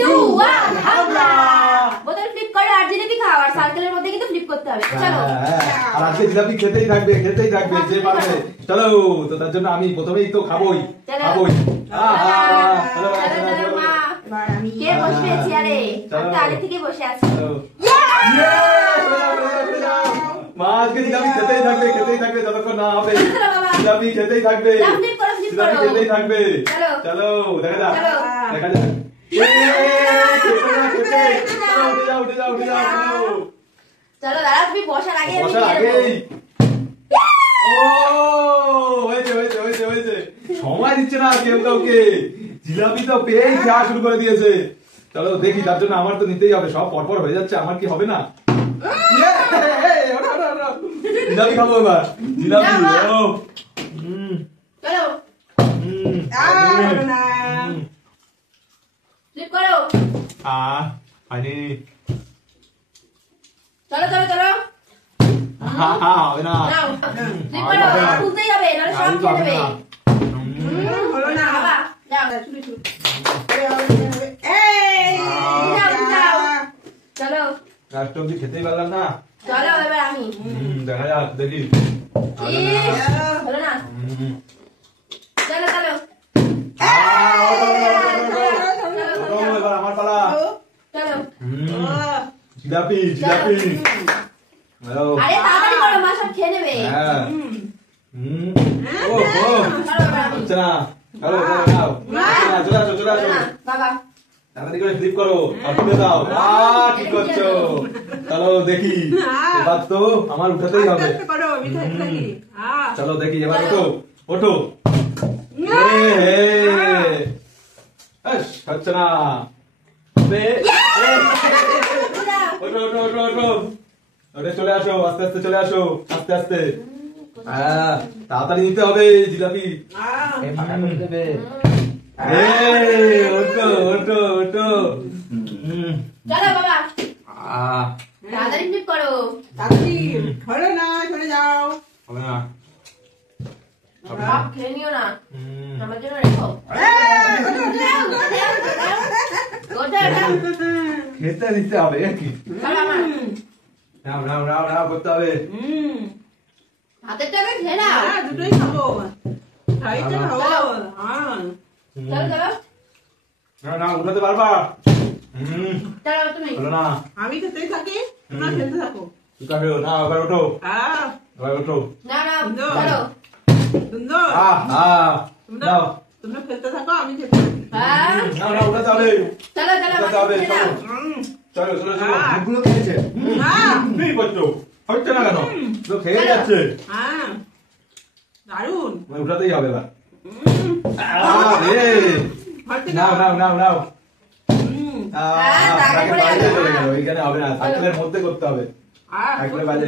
2 1 হামলা বোতল ফ্লিপ করে আর জিলিপি খাও আর সার্কেলের মধ্যে কিন্তু ফ্লিপ করতে হবে চলো আর আজকে জিলাপি খেতেই থাকবে যে পারবে চলো তো তার জন্য আমি প্রথমেই তো খাবোই কে বসবে চেয়ারে আমি আগে থেকে বসে আছি মা আজকে জিলাপি খেতেই থাকবে যতক্ষণ না হবে জিলাপি খেতেই থাকবে চলো দেখা যাক চলো দাদা তুমি বসার আগে হয়েছে সময় দিচ্ছে না কেউ কাউকে জিলাপি তো পেয়েই খাওয়া শুরু করে দিয়েছে চলো দেখি তার জন্য আমার তো নিতেই হবে সব পরপর হয়ে যাচ্ছে আমার কি হবে না জিলাপি খাবো এবার জিলাপি চলো ফ্লিপ করো ফাইনি চলো হবে না ফ্লিপ করো খুলতেই হবে নাহলে সব খেয়ে নেবে হলো না বাবা যাও চলো লাস্ট অব্দি খেতেই পারলাম না চলো এবার আমি দেখা যাক দেখি হলো না চলো এবার আমার পালা চলো জিলাপি আরে তাড়াতাড়ি করো মা সব খেয়ে নেবে চলো বাবা তাড়াতাড়ি করে ফ্লিপ করো আর তুলে দাও কি করছো চলো দেখি এবার তো আমার উঠাতেই হবে চলো দেখি এবার ওঠো হচ্ছে না ওটা চলে আসো আস্তে চলে আসো আস্তে তাড়াতাড়ি নিতে হবে জিলাপি ওটো চলো বাবা তাড়াতাড়ি ফ্লিপ করো তাড়াতাড়ি হলো না চলে যাও হবে না সব খেয়ে নিও না আমার জন্য রেখো খেতে দিতে হবে কি নাও করতে হবে হাতের টাকা খেয়ে না দুটোই খাবো চলো না উঠাতে পারবা চলো তুমি হলো না আমি খেতেই থাকি তোমরা খেলতে থাকো ঠিক আছে না এবার ওঠো না চলো সুন্দর নাও তোমরা খেলতে থাকো আমি খেতে থাকি না উঠাতে হবে চলো উঠাতে হবে চলো মুখগুলো খেয়েছে কি করছো হচ্ছে না কেন তো খেয়ে যাচ্ছে দারুন উঠাতেই হবে এবার নাও ওইখানে হবে না সাইকেলের মধ্যে করতে হবে সাইকেলের বাজে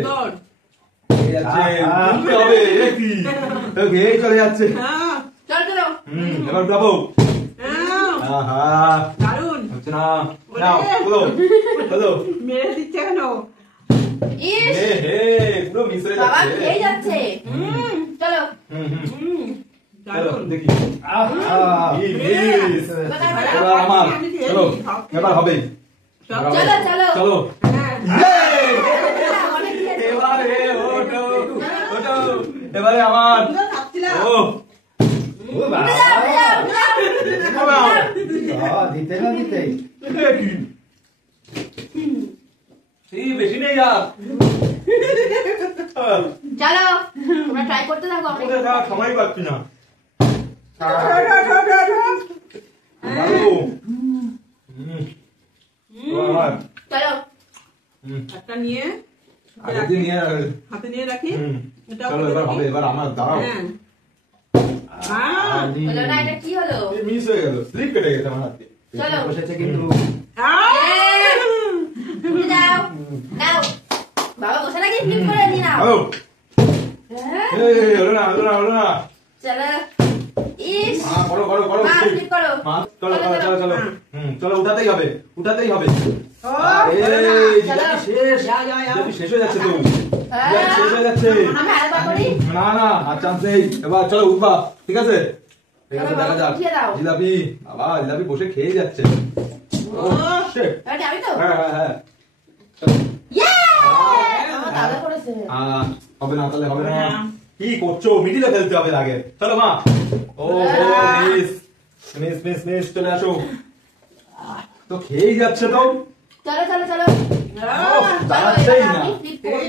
চলে যাচ্ছে এবার উঠাবো দারুন হচ্ছে না মেরে দিচ্ছে কেন পুরো মিস হয়ে বাবা খেয়ে যাচ্ছে চলো দেখি এবার আমার চলো এবার হবে চলো এবারে আমার দিতে না দিতে বেশি নেই আর চলো তোমরা ট্রাই করতে থাকো সময় পাচ্ছি না চলো একটা নিয়ে হাতে নিয়ে রাখি চলো এবার হবে এবার আমার দাঁড়াও হলো না এটা কি হলো মিস হয়ে গেল স্লিপ কেটে গেছে আমার হাতে চলো বসেছে কিন্তু তুমি দাও নাও বাবা বসে নাকি ফ্লিপ করে দি নাও হলো না চলো ইস করো মা ফ্লিপ করো চলো উঠাতেই হবে শেষ হয়ে যাচ্ছে তো শেষ হয়ে যাচ্ছে আমি আরেকবার করি না আর চান্স নেই এবার চলো উঠবা ঠিক আছে দেখা যাক জিলাপি বসে খেয়ে যাচ্ছে shit. এবার কি আমি তো হ্যাঁ হ্যাঁ হ্যাঁ আমার দাদা করেছে হবে না তাহলে হবে না কি করছো মিডিলে ফেলতে হবে আগে চলো মা ও মিস মিস মিস মিস চলে আসো তো খেয়েই যাচ্ছে তো চলো চলো চলো দাঁড়াচ্ছেই না আমি flip করি।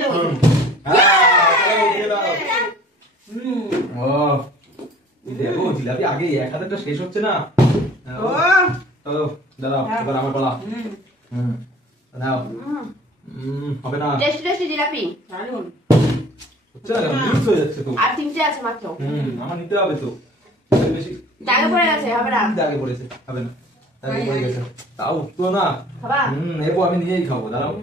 ও দেখো জিলাপি আগে এক হাজারটা শেষ হচ্ছে না ও দাঁড়াও এবার আমার পালা দাঁড়াও হবে না টেস্টি টেস্টি জিলাপি দারুণ। হচ্ছে না মিক্স হয়ে যাচ্ছে তো আর 3টে আছে মাত্র আমার নিতে হবে তো বেশি দাগে পড়ে গেছে হবে না দাগে পড়েছে হবে না দাগে পড়ে গেছে তাও উঠতো না খাবা নেবো আমি নিয়েই খাবো দাঁড়াও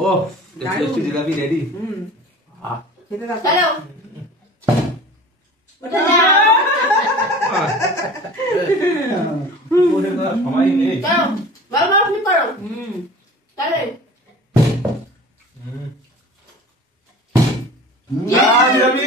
ও টেস্টি জিলাপি রেডি খেতে থাকো। চলো উঠে যাও সময় নেই চলো বড় বড় flip করো চলো জিলাপি